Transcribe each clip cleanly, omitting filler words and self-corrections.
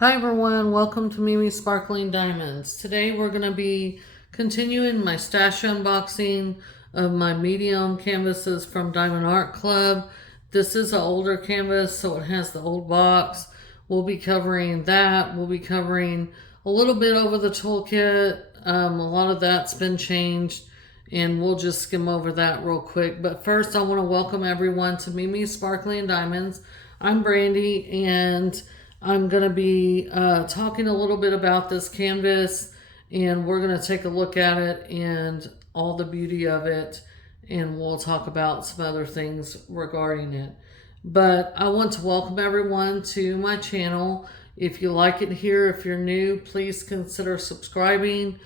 Hi everyone, welcome to Mimi Sparkling Diamonds. Today we're going to be continuing my stash unboxing of my medium canvases from Diamond Art Club. This is an older canvas, so it has the old box. We'll be covering that. We'll be covering a little bit over the toolkit. A lot of that's been changed, and we'll just skim over that real quick. But first, I want to welcome everyone to Mimi Sparkling Diamonds. I'm Brandy, and I'm going to be talking a little bit about this canvas, and we're going to take a look at it and all the beauty of it, and we'll talk about some other things regarding it. But I want to welcome everyone to my channel. If you like it here, if you're new, please consider subscribing.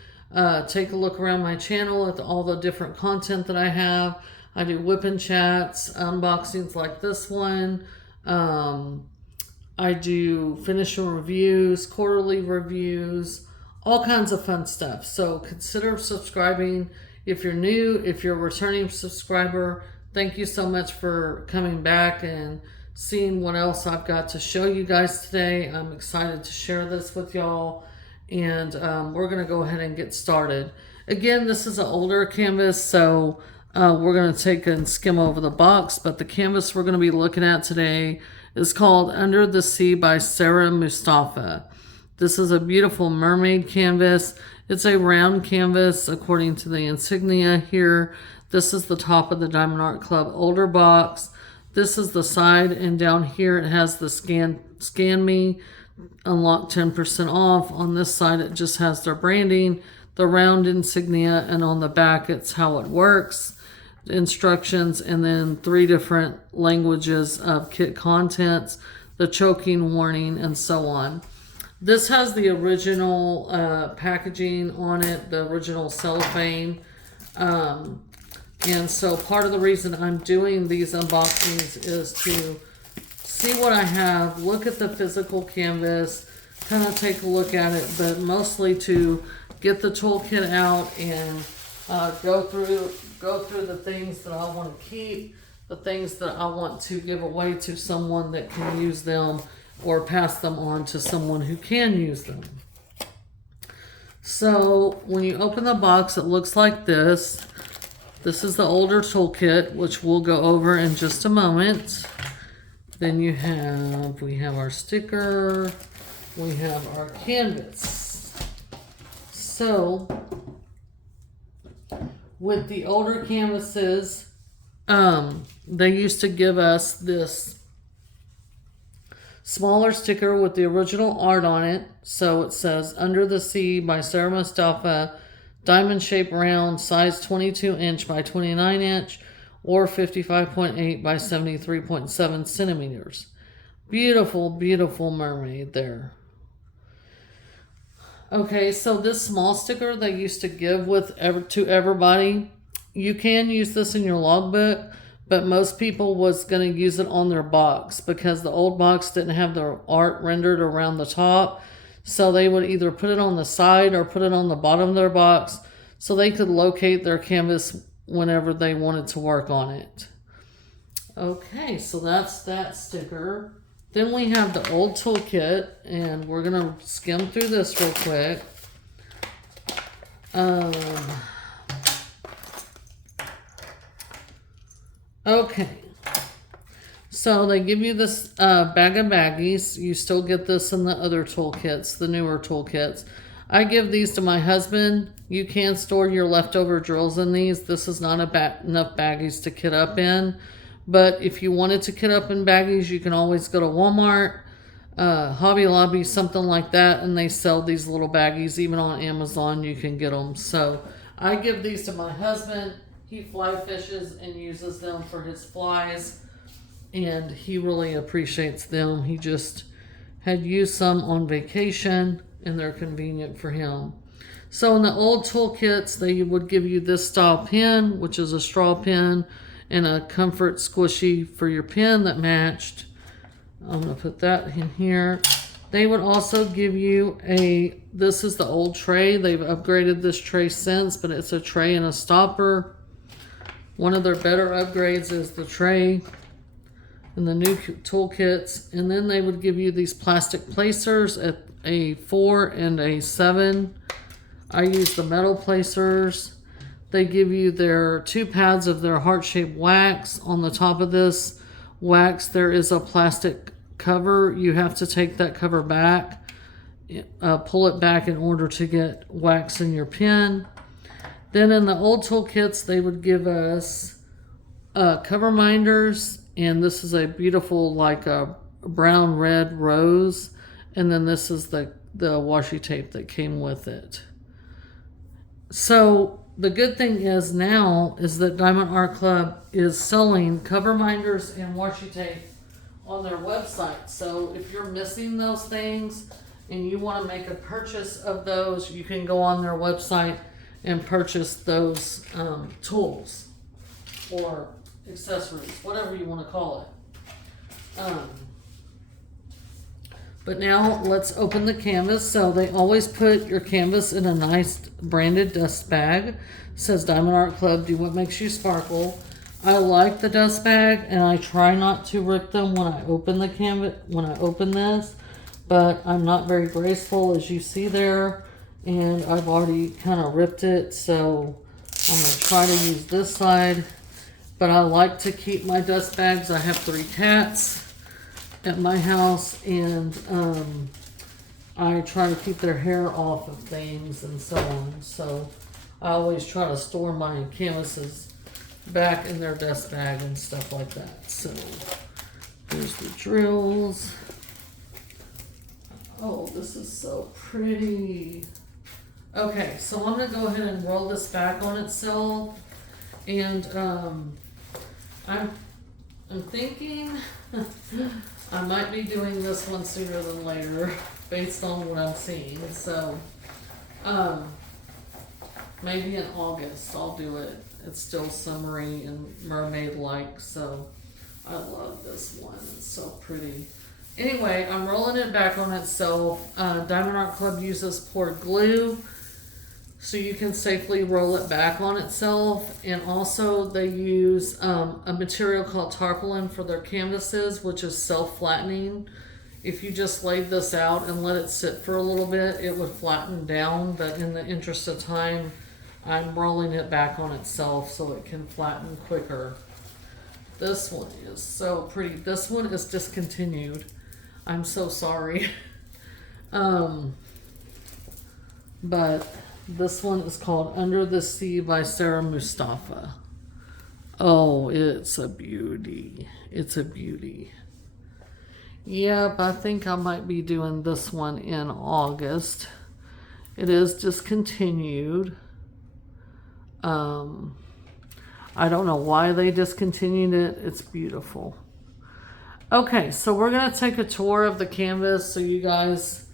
Take a look around my channel at all the different content that I have. I do whipping chats, unboxings like this one. I do finishing reviews, quarterly reviews, all kinds of fun stuff. So consider subscribing. If you're new, if you're a returning subscriber, thank you so much for coming back and seeing what else I've got to show you guys today. I'm excited to share this with y'all, and we're going to go ahead and get started. Again, this is an older canvas, so we're going to take and skim over the box, but the canvas we're going to be looking at today is called Under the Sea by Sarah Mustafa. This is a beautiful mermaid canvas. It's a round canvas according to the insignia here. This is the top of the Diamond Art Club older box. This is the side, and down here it has the scan me, unlock 10% off. On this side it just has their branding, the round insignia, and on the back it's how it works, instructions, and then 3 different languages of kit contents, the choking warning, and so on. This has the original packaging on it, the original cellophane, and so part of the reason I'm doing these unboxings is to see what I have, look at the physical canvas, kind of take a look at it, but mostly to get the toolkit out and go through the things that I want to keep, the things that I want to give away to someone that can use them, or pass them on to someone who can use them. So when you open the box, it looks like this. This is the older toolkit, which we'll go over in just a moment. Then we have our sticker, we have our canvas. So with the older canvases, they used to give us this smaller sticker with the original art on it. So it says Under the Sea by Sarah Mustafa, diamond shaped round, size 22 inch by 29 inch or 55.8 by 73.7 centimeters. Beautiful, beautiful mermaid there. Okay, so this small sticker they used to give to everybody, you can use this in your logbook, but most people was going to use it on their box because the old box didn't have the art rendered around the top. So they would either put it on the side or put it on the bottom of their box so they could locate their canvas whenever they wanted to work on it. Okay, so that's that sticker. Then we have the old toolkit, and we're going to skim through this real quick. Okay, so they give you this bag of baggies. You still get this in the other toolkits, the newer toolkits. I give these to my husband. You can store your leftover drills in these. This is not enough baggies to kit up in. But if you wanted to kit up in baggies, you can always go to Walmart, Hobby Lobby, something like that, and they sell these little baggies. Even on Amazon, you can get them. So I give these to my husband. He fly fishes and uses them for his flies, and he really appreciates them. He just had used some on vacation, and they're convenient for him. So in the old toolkits, they would give you this style pen, which is a straw pen, and a comfort squishy for your pen that matched. I'm going to put that in here. They would also give you this is the old tray. They've upgraded this tray since, but it's a tray and a stopper. One of their better upgrades is the tray and the new toolkits. And then they would give you these plastic placers at a 4 and a 7. I use the metal placers. They give you their 2 pads of their heart-shaped wax. On the top of this wax, there is a plastic cover. You have to take that cover back, pull it back in order to get wax in your pen. Then in the old toolkits, they would give us cover minders, and this is a beautiful, like a brown red rose, and then this is the washi tape that came with it. So the good thing is now is that Diamond Art Club is selling cover minders and washi tape on their website. So if you're missing those things and you want to make a purchase of those, you can go on their website and purchase those tools or accessories, whatever you want to call it. But now let's open the canvas. So they always put your canvas in a nice branded dust bag. It says Diamond Art Club, do what makes you sparkle. I like the dust bag, and I try not to rip them when I open the canvas, when I open this, but I'm not very graceful, as you see there, and I've already kind of ripped it, so I'm going to try to use this side. But I like to keep my dust bags. I have 3 cats at my house, and I try to keep their hair off of things and so on. So I always try to store my canvases back in their dust bag and stuff like that. So here's the drills. Oh, this is so pretty. Okay, so I'm going to go ahead and roll this back on itself, and I'm thinking I might be doing this one sooner than later based on what I'm seeing. So maybe in August I'll do it. It's still summery and mermaid-like, so I love this one. It's so pretty. Anyway, I'm rolling it back on itself. Diamond Art Club uses poured glue, so you can safely roll it back on itself. And also they use a material called tarpaulin for their canvases, which is self-flattening. If you just laid this out and let it sit for a little bit, it would flatten down, but in the interest of time, I'm rolling it back on itself so it can flatten quicker. This one is so pretty. This one is discontinued. I'm so sorry. But this one is called Under the Sea by Sarah Mustafa. Oh, it's a beauty. It's a beauty. Yep, I think I might be doing this one in August. It is discontinued. I don't know why they discontinued it. It's beautiful. Okay, so we're going to take a tour of the canvas so you guys,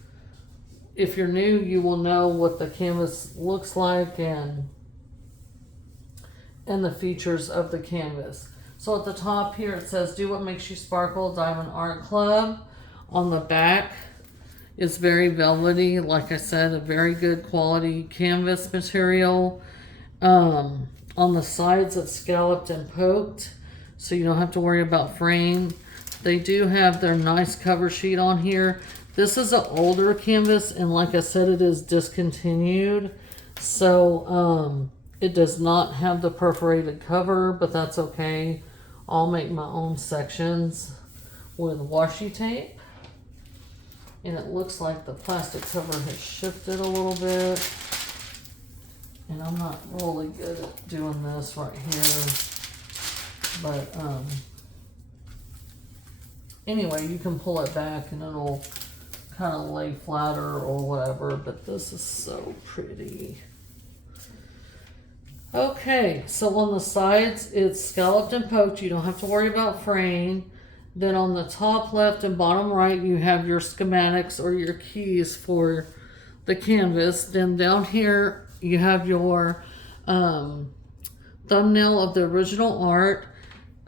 if you're new, you will know what the canvas looks like and the features of the canvas. So at the top here it says, do what makes you sparkle, Diamond Art Club. On the back, it's very velvety. Like I said, a very good quality canvas material. On the sides, it's scalloped and poked, so you don't have to worry about fraying. They do have their nice cover sheet on here. This is an older canvas, and like I said, it is discontinued. So it does not have the perforated cover, but that's okay. I'll make my own sections with washi tape. And it looks like the plastic cover has shifted a little bit. And I'm not really good at doing this right here. But anyway, you can pull it back and it'll kind of lay flatter or whatever. But this is so pretty. Okay, so on the sides, it's scalloped and poked. You don't have to worry about fraying. Then on the top left and bottom right, you have your schematics or your keys for the canvas. Then down here, you have your thumbnail of the original art.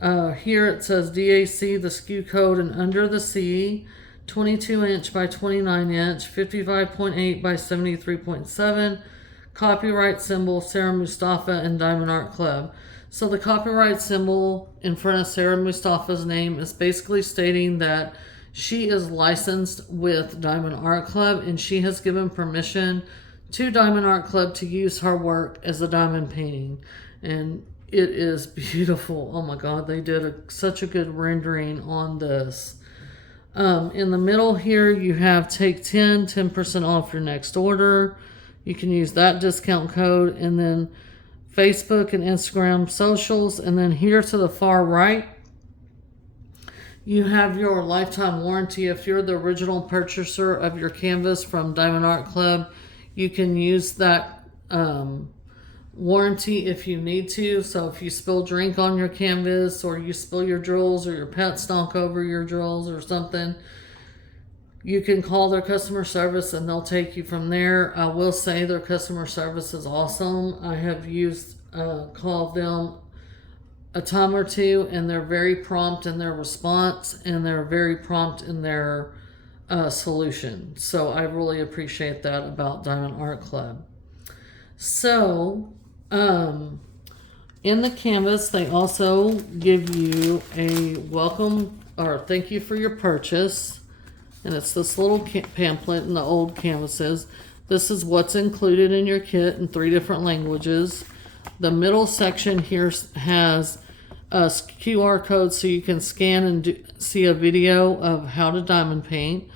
Here it says DAC, the SKU code, and Under the Sea, 22 inch by 29 inch, 55.8 by 73.7. Copyright symbol, Sarah Mustafa and Diamond Art Club. So the copyright symbol in front of Sarah Mustafa's name is basically stating that She is licensed with Diamond Art Club, and she has given permission to Diamond Art Club to use her work as a diamond painting. And it is beautiful. Oh my God, they did such a good rendering on this. In the middle here, you have take 10% off your next order. You can use that discount code, and then Facebook and Instagram socials. And then here to the far right, you have your lifetime warranty. If you're the original purchaser of your canvas from Diamond Art Club, you can use that warranty if you need to. So if you spill drink on your canvas, or you spill your drills, or your pets knock over your drills or something, you can call their customer service and they'll take you from there. I will say their customer service is awesome. I have called them a time or two, and they're very prompt in their response, and they're very prompt in their solution. So I really appreciate that about Diamond Art Club. So in the canvas, they also give you a welcome or thank you for your purchase. And it's this little pamphlet in the old canvases. This is what's included in your kit in 3 different languages. The middle section here has a QR code so you can scan and see a video of how to diamond paint.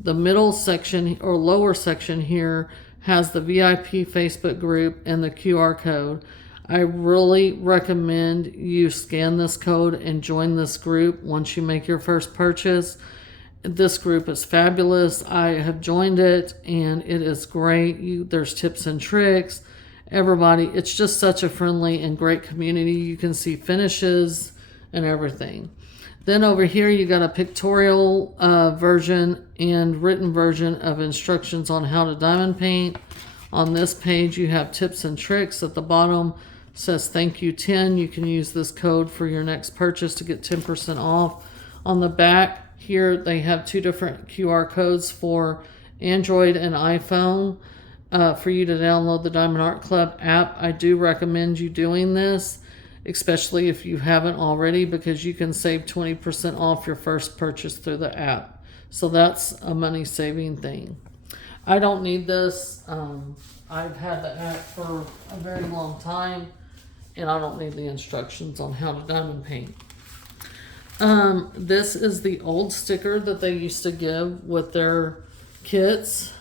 The middle section or lower section here has the VIP Facebook group and the QR code. I really recommend you scan this code and join this group once you make your first purchase. This group is fabulous. I have joined it and it is great. There's tips and tricks. Everybody, it's just such a friendly and great community. You can see finishes and everything. Then over here you got a pictorial version and written version of instructions on how to diamond paint. On this page you have tips and tricks. At the bottom says thank you 10. You can use this code for your next purchase to get 10% off. On the back here they have 2 different QR codes for Android and iPhone for you to download the Diamond Art Club app. I do recommend you doing this, especially if you haven't already, because you can save 20% off your first purchase through the app. So that's a money saving thing. I don't need this. I've had the app for a very long time, and I don't need the instructions on how to diamond paint. This is the old sticker that they used to give with their kits.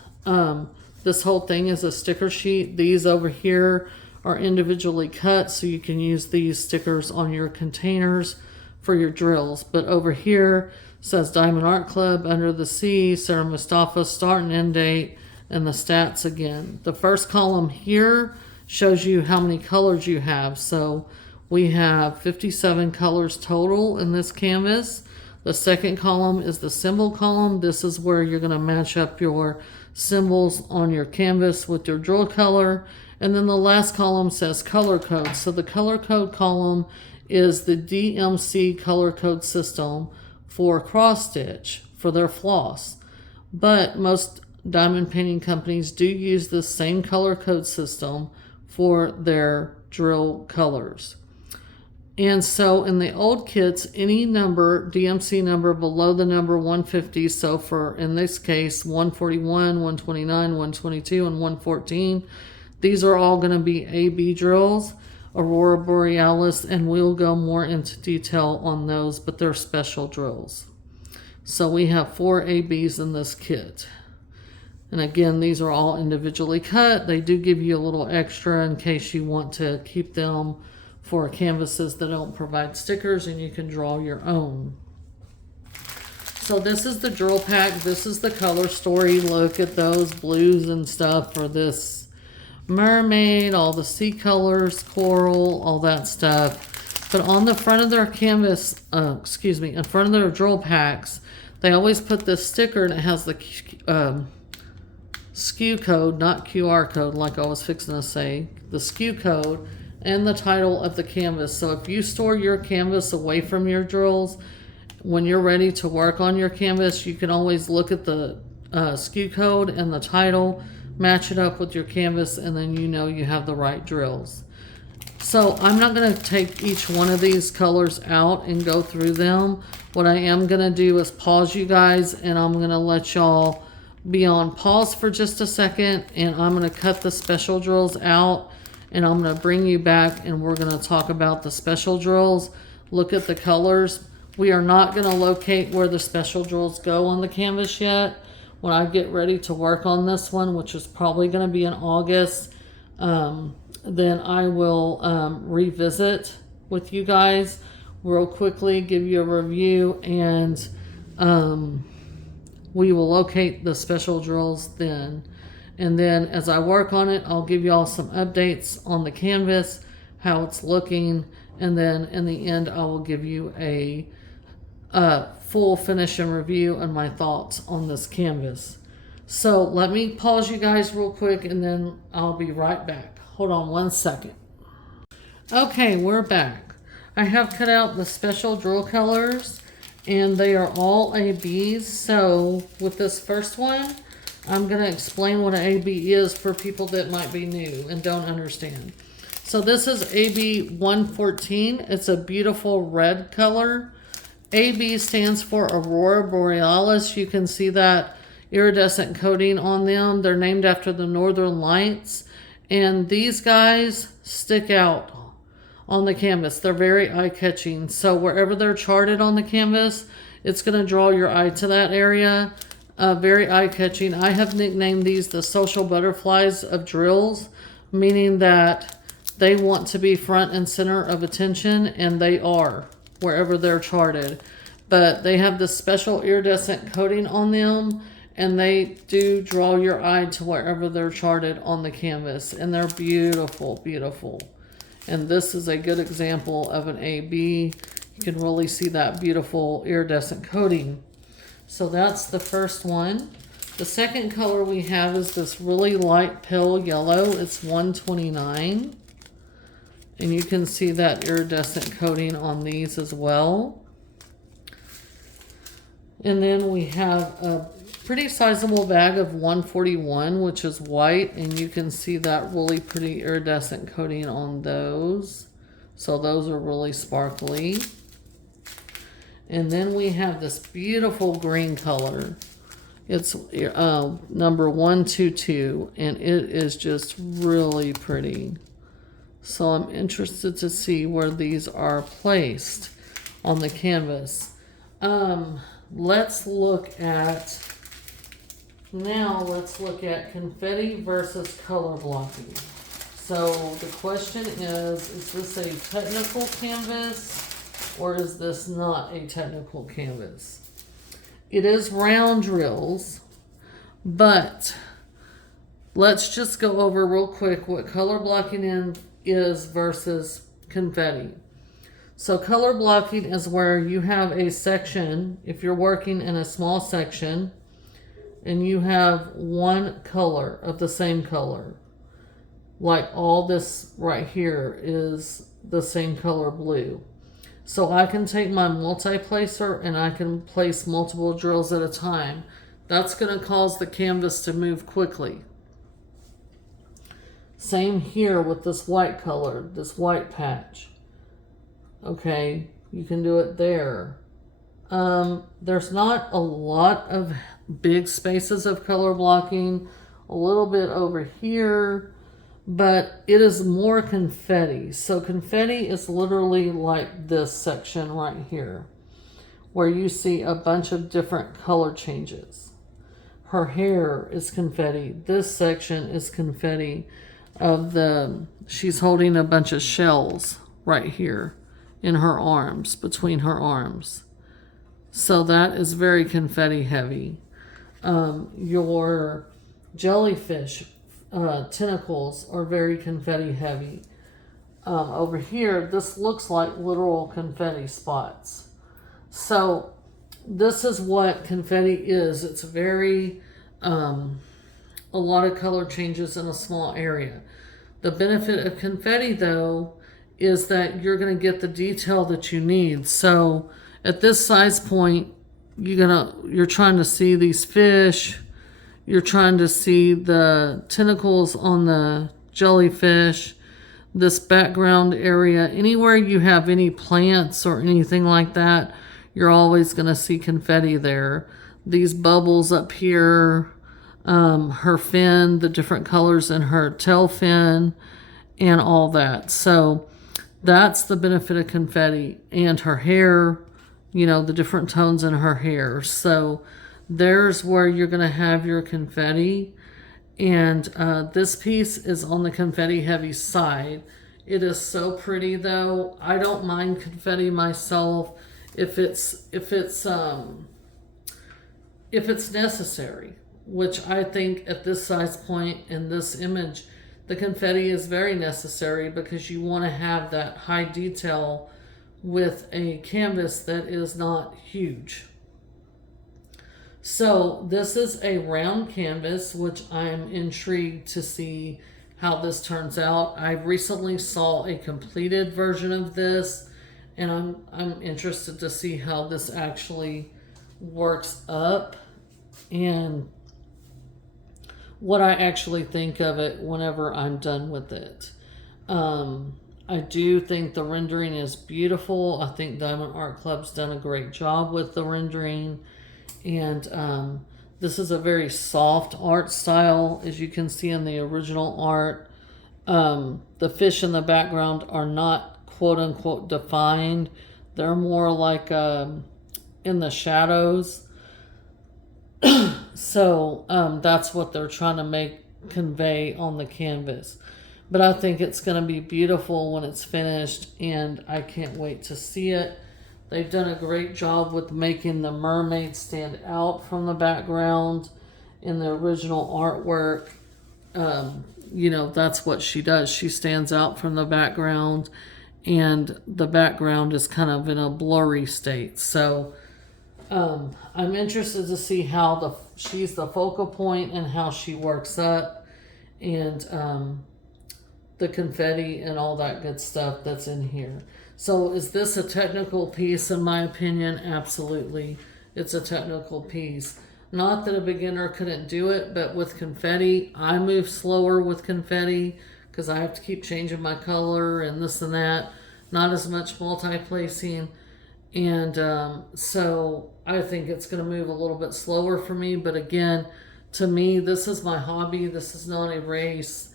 This whole thing is a sticker sheet. These over here are individually cut, so you can use these stickers on your containers for your drills. But over here says Diamond Art Club, Under the Sea, Sarah Mustafa, start and end date, and the stats again. The first column here shows you how many colors you have. So we have 57 colors total in this canvas. The second column is the symbol column. This is where you're going to match up your symbols on your canvas with your drill color. And then the last column says color code. So the color code column is the DMC color code system for cross stitch for their floss. But most diamond painting companies do use this same color code system for their drill colors. And so in the old kits, any number, DMC number below the number 150, so for, in this case, 141, 129, 122, and 114, these are all going to be AB drills, Aurora Borealis, and we'll go more into detail on those, but they're special drills. So we have 4 ABs in this kit. And again, these are all individually cut. They do give you a little extra in case you want to keep them for canvases that don't provide stickers, and you can draw your own. So this is the drill pack. This is the color story. Look at those blues and stuff for this mermaid, all the sea colors, coral, all that stuff. But on the front of their canvas, in front of their drill packs, they always put this sticker, and it has the SKU code, not QR code like I was fixing to say, the SKU code and the title of the canvas. So if you store your canvas away from your drills, when you're ready to work on your canvas, you can always look at the SKU code and the title, match it up with your canvas, and then you know you have the right drills. So I'm not going to take each one of these colors out and go through them. What I am going to do is pause you guys, and I'm going to let y'all be on pause for just a second, and I'm going to cut the special drills out, and I'm going to bring you back, and we're going to talk about the special drills, look at the colors. We are not going to locate where the special drills go on the canvas yet. When I get ready to work on this one, which is probably going to be in August, then I will revisit with you guys real quickly, give you a review, and we will locate the special drills then. And then as I work on it, I'll give you all some updates on the canvas, how it's looking, and then in the end, I will give you a full finish and review and my thoughts on this canvas. So let me pause you guys real quick, and then I'll be right back. Hold on one second. Okay, we're back. I have cut out the special drill colors, and they are all ABs. So with this first one, I'm going to explain what an AB is for people that might be new and don't understand. So this is AB 114. It's a beautiful red color. AB stands for Aurora Borealis. You can see that iridescent coating on them. They're named after the northern lights. And these guys stick out on the canvas. They're very eye-catching. So wherever they're charted on the canvas, it's going to draw your eye to that area. Very eye-catching. I have nicknamed these the social butterflies of drills, meaning that they want to be front and center of attention, and they are wherever they're charted. But they have this special iridescent coating on them, and they do draw your eye to wherever they're charted on the canvas. And they're beautiful, beautiful. And this is a good example of an AB. You can really see that beautiful iridescent coating. So that's the first one. The second color we have is this really light pale yellow. It's 129. And you can see that iridescent coating on these as well. And then we have a pretty sizable bag of 141, which is white, and you can see that really pretty iridescent coating on those. So those are really sparkly. And then we have this beautiful green color. It's number 122, and it is just really pretty. So I'm interested to see where these are placed on the canvas. Let's look at confetti versus color blocking. So the question is this a technical canvas or is this not a technical canvas? It is round drills, but let's just go over real quick what color blocking is versus confetti. So color blocking is where you have a section, if you're working in a small section, and you have one color of the same color. Like all this right here is the same color blue. So I can take my multi-placer and I can place multiple drills at a time. That's going to cause the canvas to move quickly. Same here with this white color, this white patch. Okay, you can do it there. There's not a lot of big spaces of color blocking, a little bit over here, but it is more confetti. So confetti is literally like this section right here, where you see a bunch of different color changes. Her hair is confetti. This section is confetti she's holding a bunch of shells right here in her arms, between her arms. So that is very confetti heavy. Your jellyfish tentacles are very confetti heavy. Over here, this looks like literal confetti spots. So this is what confetti is. It's very, a lot of color changes in a small area. The benefit of confetti, though, is that you're going to get the detail that you need. So at this size point, you're trying to see these fish. You're trying to see the tentacles on the jellyfish. this background area, anywhere you have any plants or anything like that, you're always going to see confetti there. These bubbles up here, her fin, the different colors in her tail fin, and all that. So that's the benefit of confetti. And her hair, the different tones in her hair. So there's where you're going to have your confetti. And this piece is on the confetti heavy side. It is so pretty though. I don't mind confetti myself if it's necessary, which I think at this size point in this image, the confetti is very necessary because you want to have that high detail with a canvas that is not huge. So this is a round canvas, which I'm intrigued to see how this turns out. I recently saw a completed version of this, and I'm interested to see how this actually works up and what I actually think of it whenever I'm done with it. I do think the rendering is beautiful. I think Diamond Art Club's done a great job with the rendering. And this is a very soft art style, as you can see in the original art. The fish in the background are not quote-unquote defined. They're more like in the shadows. So that's what they're trying to convey on the canvas. But I think it's going to be beautiful when it's finished, and I can't wait to see it. They've done a great job with making the mermaid stand out from the background in the original artwork. That's what she does. She stands out from the background, and the background is kind of in a blurry state. So I'm interested to see how she's the focal point and how she works up, and the confetti and all that good stuff that's in here. So is this a technical piece? In my opinion, absolutely. It's a technical piece. Not that a beginner couldn't do it, but with confetti, I move slower with confetti because I have to keep changing my color and this and that. Not as much multi-placing. And so I think it's going to move a little bit slower for me. But again, to me, this is my hobby. This is not a race.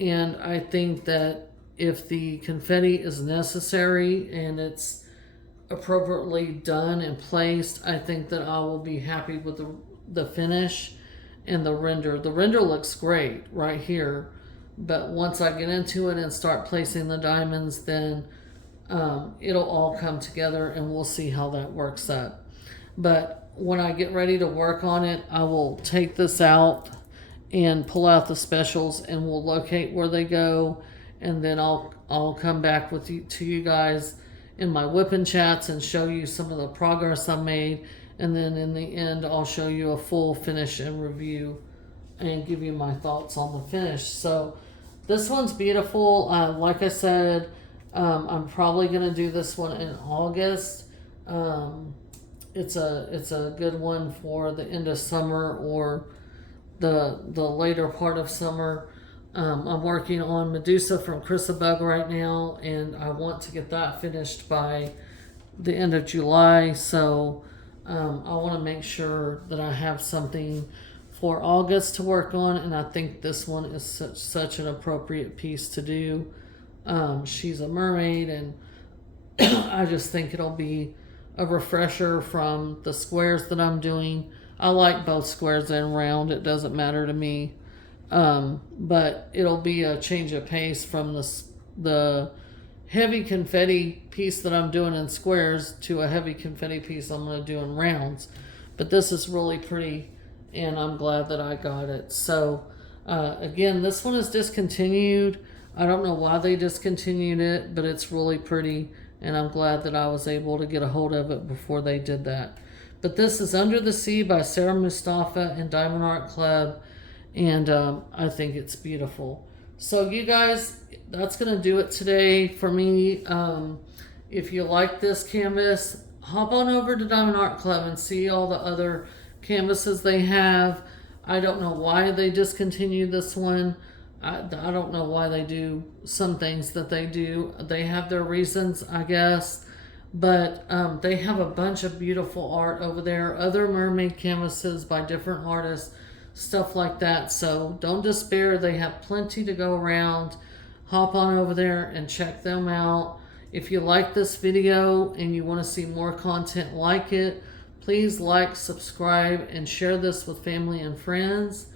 And I think that if the confetti is necessary and it's appropriately done and placed, I think that I will be happy with the finish and the render. The render looks great right here, but once I get into it and start placing the diamonds, then it'll all come together and we'll see how that works up. But when I get ready to work on it, I will take this out and pull out the specials, and we'll locate where they go, and then I'll come back to you guys in my whipping chats and show you some of the progress I made, and then in the end I'll show you a full finish and review and give you my thoughts on the finish. So this one's beautiful. Like I said, I'm probably gonna do this one in August. It's a good one for the end of summer or the later part of summer. I'm working on Medusa from Chrysabug right now, and I want to get that finished by the end of July. So I want to make sure that I have something for August to work on, and I think this one is such an appropriate piece to do. She's a mermaid, and I just think it'll be a refresher from the squares that I'm doing. I like both squares and round. It doesn't matter to me. But it'll be a change of pace from the heavy confetti piece that I'm doing in squares to a heavy confetti piece I'm going to do in rounds. But this is really pretty, and I'm glad that I got it. So again, this one is discontinued. I don't know why they discontinued it, but it's really pretty, and I'm glad that I was able to get a hold of it before they did that. But this is Under the Sea by Sarah Mustafa and Diamond Art Club, and I think it's beautiful. So you guys, that's going to do it today for me. If you like this canvas, hop on over to Diamond Art Club and see all the other canvases they have. I don't know why they discontinued this one, I don't know why they do some things that they do. They have their reasons, I guess. But they have a bunch of beautiful art over there, other mermaid canvases by different artists, stuff like that. So don't despair. They have plenty to go around. Hop on over there and check them out. If you like this video and you want to see more content like it, please like, subscribe, and share this with family and friends.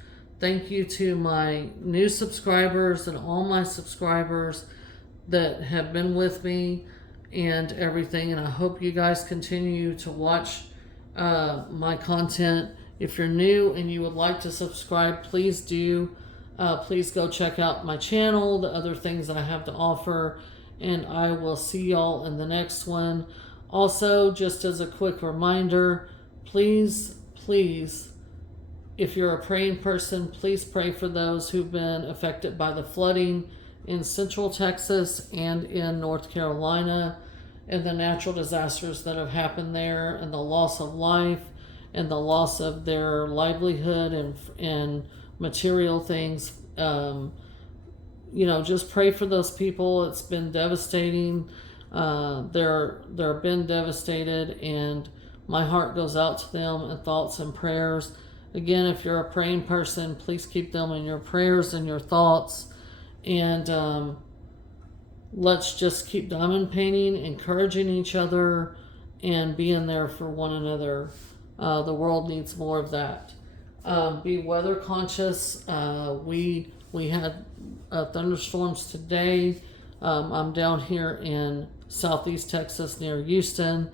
Thank you to my new subscribers and all my subscribers that have been with me and everything. And I hope you guys continue to watch my content. If you're new and you would like to subscribe, please do. Please go check out my channel, the other things I have to offer, and I will see y'all in the next one. Also, just as a quick reminder, please, if you're a praying person, please pray for those who've been affected by the flooding in Central Texas and in North Carolina, and the natural disasters that have happened there, and the loss of life and the loss of their livelihood and material things. Just pray for those people. It's been devastating. They're been devastated, and my heart goes out to them in thoughts and prayers. Again, if you're a praying person, please keep them in your prayers and your thoughts. And let's just keep diamond painting, encouraging each other, and being there for one another. The world needs more of that. Be weather conscious. We had thunderstorms today. I'm down here in southeast Texas near Houston,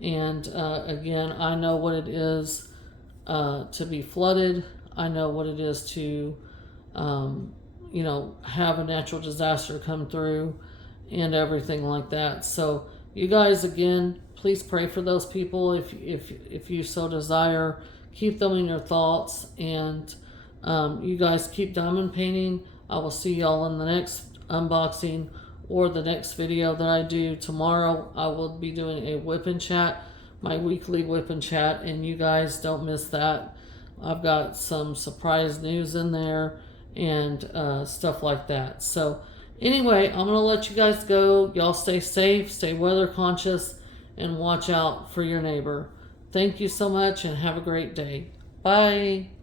and again, I know what it is to be flooded. I know what it is to have a natural disaster come through and everything like that. So you guys, again, please pray for those people if you so desire. Keep them in your thoughts, and you guys keep diamond painting. I will see y'all in the next unboxing or the next video that I do. Tomorrow I will be doing a whip and chat, my weekly whip and chat, and you guys don't miss that. I've got some surprise news in there and stuff like that. So anyway, I'm gonna let you guys go. Y'all stay safe, stay weather conscious, and watch out for your neighbor. Thank you so much, and have a great day. Bye.